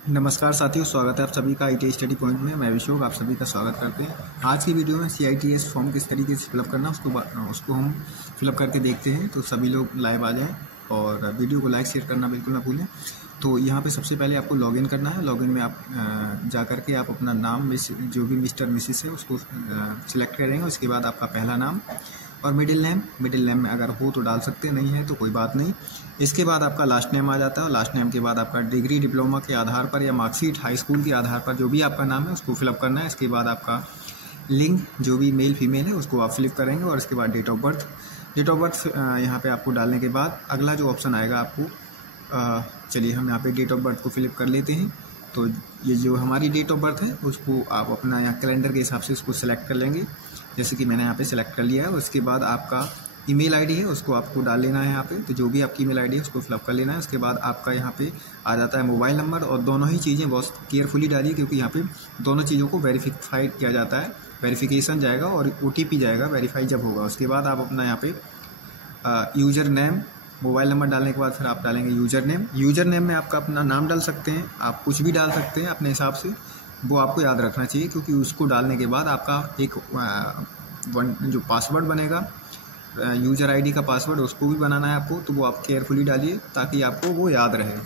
नमस्कार साथियों, स्वागत है आप सभी का ITI स्टडी पॉइंट में। मैं विशोक आप सभी का स्वागत करते हैं। आज की वीडियो में CITS फॉर्म किस तरीके से फिलअप करना उसको हम फिलअप करके देखते हैं। तो सभी लोग लाइव आ जाएं और वीडियो को लाइक शेयर करना बिल्कुल ना भूलें। तो यहाँ पे सबसे पहले आपको लॉगिन करना है। लॉगिन में आप जा करके आप अपना नाम जो भी मिस्टर मिसिस है उसको सिलेक्ट करेंगे। उसके बाद आपका पहला नाम और मिडिल नेम में अगर हो तो डाल सकते, नहीं है तो कोई बात नहीं। इसके बाद आपका लास्ट नेम आ जाता है। लास्ट नेम के बाद आपका डिग्री डिप्लोमा के आधार पर या मार्कशीट हाई स्कूल के आधार पर जो भी आपका नाम है उसको फिलअप करना है। इसके बाद आपका लिंग जो भी मेल फीमेल है उसको आप फिलअप करेंगे और इसके बाद डेट ऑफ बर्थ यहाँ पे आपको डालने के बाद अगला जो ऑप्शन आएगा आपको चलिए हम यहाँ पे डेट ऑफ बर्थ को फिलअप कर लेते हैं। तो ये जो हमारी डेट ऑफ बर्थ है उसको आप अपना यहाँ कैलेंडर के हिसाब से उसको सिलेक्ट कर लेंगे, जैसे कि मैंने यहाँ पे सिलेक्ट कर लिया है। उसके बाद आपका ईमेल आईडी है उसको आपको डाल लेना है यहाँ पे। तो जो भी आपकी ईमेल आईडी है उसको फिलअप कर लेना है। उसके बाद आपका यहाँ पे आ जाता है मोबाइल नंबर, और दोनों ही चीज़ें बहुत केयरफुली डालिए क्योंकि यहाँ पे दोनों चीज़ों को वेरीफाई किया जाता है। वेरिफिकेशन जाएगा और OTP जाएगा वेरीफाई जब होगा। उसके बाद आप अपना यहाँ पे यूज़र नेम, मोबाइल नंबर डालने के बाद फिर आप डालेंगे यूज़र नेम में आपका अपना नाम डाल सकते हैं, आप कुछ भी डाल सकते हैं अपने हिसाब से। वो आपको याद रखना चाहिए क्योंकि उसको डालने के बाद आपका एक जो पासवर्ड बनेगा यूज़र आईडी का पासवर्ड उसको भी बनाना है आपको। तो वो आप केयरफुली डालिए ताकि आपको वो याद रहे।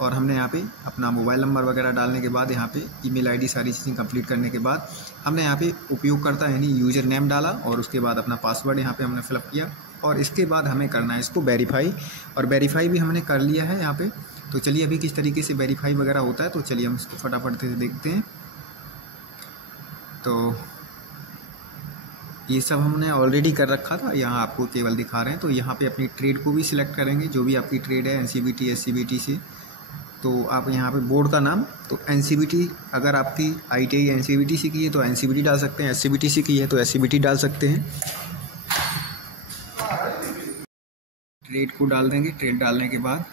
और हमने यहाँ पे अपना मोबाइल नंबर वगैरह डालने के बाद यहाँ पे ईमेल आईडी सारी चीज़ें कंप्लीट करने के बाद हमने यहाँ पे उपयोगकर्ता यानी यूज़र नेम डाला और उसके बाद अपना पासवर्ड यहाँ पे हमने फिलअप किया। और इसके बाद हमें करना है इसको वेरीफाई, और वेरीफाई भी हमने कर लिया है यहाँ पे। तो चलिए अभी किस तरीके से वेरीफाई वगैरह होता है तो चलिए हम इसको फटाफट से देखते हैं। तो ये सब हमने ऑलरेडी कर रखा था, यहाँ आपको केवल दिखा रहे हैं। तो यहाँ पे अपनी ट्रेड को भी सिलेक्ट करेंगे, जो भी आपकी ट्रेड है NCBT SCBT से। तो आप यहाँ पे बोर्ड का नाम तो NCBT, अगर आपकी ITI NCBT से की है तो NCBT डाल सकते हैं, SCBT से की है तो SCBT डाल सकते हैं। ट्रेड को डाल देंगे। ट्रेड डालने के बाद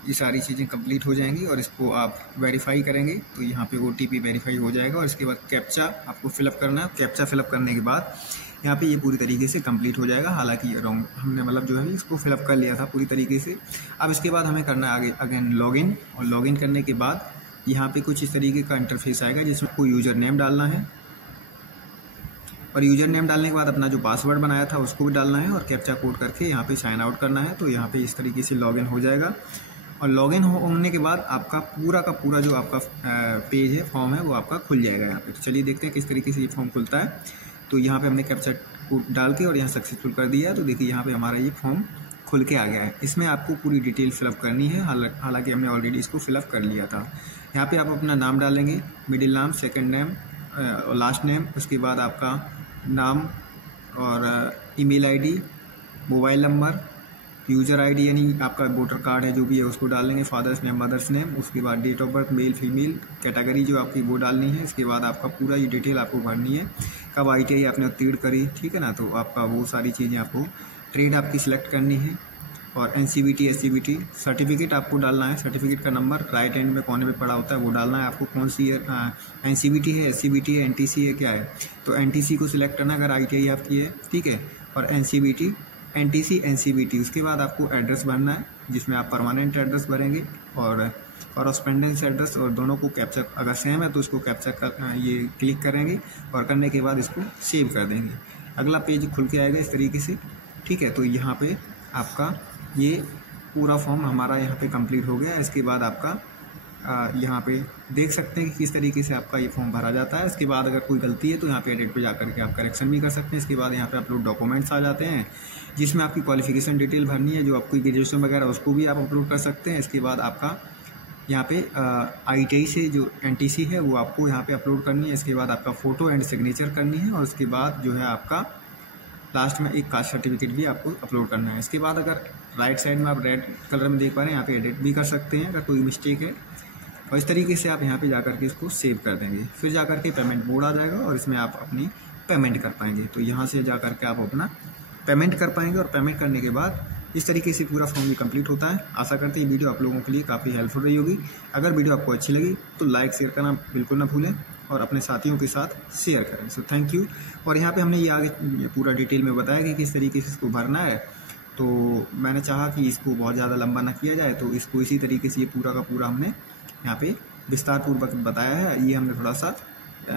ये सारी चीज़ें कंप्लीट हो जाएंगी और इसको आप वेरीफाई करेंगे तो यहाँ पे OTP वेरीफाई हो जाएगा। और इसके बाद कैप्चा आपको फिलअप करना है। कैप्चा फिलअप करने के बाद यहाँ पे ये पूरी तरीके से कंप्लीट हो जाएगा। हालांकि रॉन्ग हमने मतलब जो है इसको फिलअप कर लिया था पूरी तरीके से। अब इसके बाद हमें करना है आगे अगेन लॉगिन, और लॉगिन करने के बाद यहाँ पे कुछ इस तरीके का इंटरफेस आएगा जिसमें आपको यूज़र नेम डालना है, और यूज़र नेम डालने के बाद अपना जो पासवर्ड बनाया था उसको भी डालना है और कैप्चा कोड करके यहाँ पे साइन आउट करना है। तो यहाँ पे इस तरीके से लॉगिन हो जाएगा। और लॉगिन होने के बाद आपका पूरा का पूरा जो आपका पेज है, फॉर्म है, वो आपका खुल जाएगा यहाँ पे। तो चलिए देखते हैं किस तरीके से ये फॉर्म खुलता है। तो यहाँ पे हमने कैप्चा कोड डाल के और यहाँ सक्सेसफुल कर दिया है। तो देखिए यहाँ पे हमारा ये फॉर्म खुल के आ गया है। इसमें आपको पूरी डिटेल फिलअप करनी है, हालांकि हमने ऑलरेडी इसको फिलअप कर लिया था। यहाँ पे आप अपना नाम डालेंगे, मिडिल नाम, सेकेंड नेम, लास्ट नेम, उसके बाद आपका नाम और email ID, mobile number, user ID यानी आपका वोटर कार्ड है जो भी है उसको डालेंगे, फादर्स नेम, मदर्स नेम, उसके बाद date of birth, male female, category जो आपकी वो डालनी है। इसके बाद आपका पूरा ये डिटेल आपको भरनी है, कब ITI आपने उत्तीर्ण करी, ठीक है ना। तो आपका वो सारी चीज़ें आपको, ट्रेड आपकी सिलेक्ट करनी है, और NCBT SCBT सर्टिफिकेट आपको डालना है। सर्टिफिकेट का नंबर राइट हैंड में कोने में पड़ा होता है वो डालना है आपको। कौन सी है, NCBT है, SCBT है, NTC है, क्या है। तो NTC को सिलेक्ट करना अगर ITI आपकी है, ठीक है। और NCBT, NTC, NCBT। उसके बाद आपको एड्रेस भरना है जिसमें आप परमानेंट एड्रेस भरेंगे और कॉरस्पेंडेंस एड्रेस, और दोनों को कैप्चर अगर सेम है तो उसको कैप्चर कर ये क्लिक करेंगे और करने के बाद इसको सेव कर देंगे। अगला पेज खुल के आएगा इस तरीके से, ठीक है। तो यहाँ पे आपका ये पूरा फॉर्म हमारा यहाँ पे कंप्लीट हो गया। इसके बाद आपका यहाँ पे देख सकते हैं कि किस तरीके से आपका ये फॉर्म भरा जाता है। इसके बाद अगर कोई गलती है तो यहाँ पे एडिट पे जाकर के आप करेक्शन भी कर सकते हैं। इसके बाद यहाँ पे अपलोड डॉक्यूमेंट्स आ जाते हैं जिसमें आपकी क्वालिफिकेशन डिटेल भरनी है, जो आपकी ग्रेजुएशन वगैरह उसको भी आप अपलोड कर सकते हैं। इसके बाद आपका यहाँ पे ITI से जो NTC है वो आपको यहाँ पे अपलोड करनी है। इसके बाद आपका फ़ोटो एंड सिग्नेचर करनी है, और उसके बाद जो है आपका लास्ट में एक कास्ट सर्टिफिकेट भी आपको अपलोड करना है। इसके बाद अगर राइट साइड में आप रेड कलर में देख पा रहे हैं, यहाँ पे एडिट भी कर सकते हैं अगर कोई मिस्टेक है, और इस तरीके से आप यहाँ पे जाकर के इसको सेव कर देंगे। फिर जाकर के पेमेंट मोड आ जाएगा और इसमें आप अपनी पेमेंट कर पाएंगे। तो यहाँ से जाकर के आप अपना पेमेंट कर पाएंगे, और पेमेंट करने के बाद इस तरीके से पूरा फॉर्म भी कंप्लीट होता है। आशा करते हैं ये वीडियो आप लोगों के लिए काफ़ी हेल्पफुल रही होगी। अगर वीडियो आपको अच्छी लगी तो लाइक शेयर करना बिल्कुल ना भूलें और अपने साथियों के साथ शेयर करें। So thank you. और यहाँ पे हमने ये आगे पूरा डिटेल में बताया कि किस तरीके से इसको भरना है। तो मैंने चाहा कि इसको बहुत ज़्यादा लंबा ना किया जाए, तो इसको इसी तरीके से ये पूरा का पूरा हमने यहाँ पे विस्तार पूर्वक बताया है। ये हमने थोड़ा सा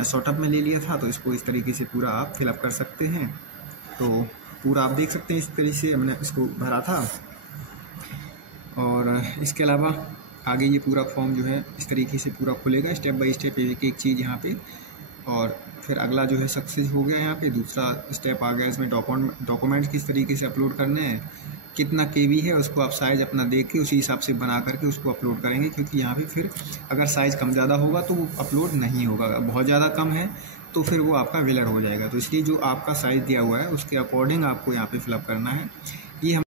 शॉर्टअप में ले लिया था, तो इसको इस तरीके से पूरा आप फिलअप कर सकते हैं। तो पूरा आप देख सकते हैं इस तरीके से हमने इसको भरा था। और इसके अलावा आगे ये पूरा फॉर्म जो है इस तरीके से पूरा खुलेगा, स्टेप बाय स्टेप एक एक चीज़ यहाँ पे। और फिर अगला जो है सक्सेस हो गया। यहाँ पे दूसरा स्टेप आ गया, इसमें डॉक्यूमेंट्स किस तरीके से अपलोड करने हैं, कितना केबी है उसको आप साइज़ अपना देख के उसी हिसाब से बना करके उसको अपलोड करेंगे, क्योंकि यहाँ पे फिर अगर साइज़ कम ज़्यादा होगा तो वो अपलोड नहीं होगा, बहुत ज़्यादा कम है तो फिर वो आपका वेलर हो जाएगा। तो इसलिए जो आपका साइज़ दिया हुआ है उसके अकॉर्डिंग आपको यहाँ पे फिलअप करना है। ये हम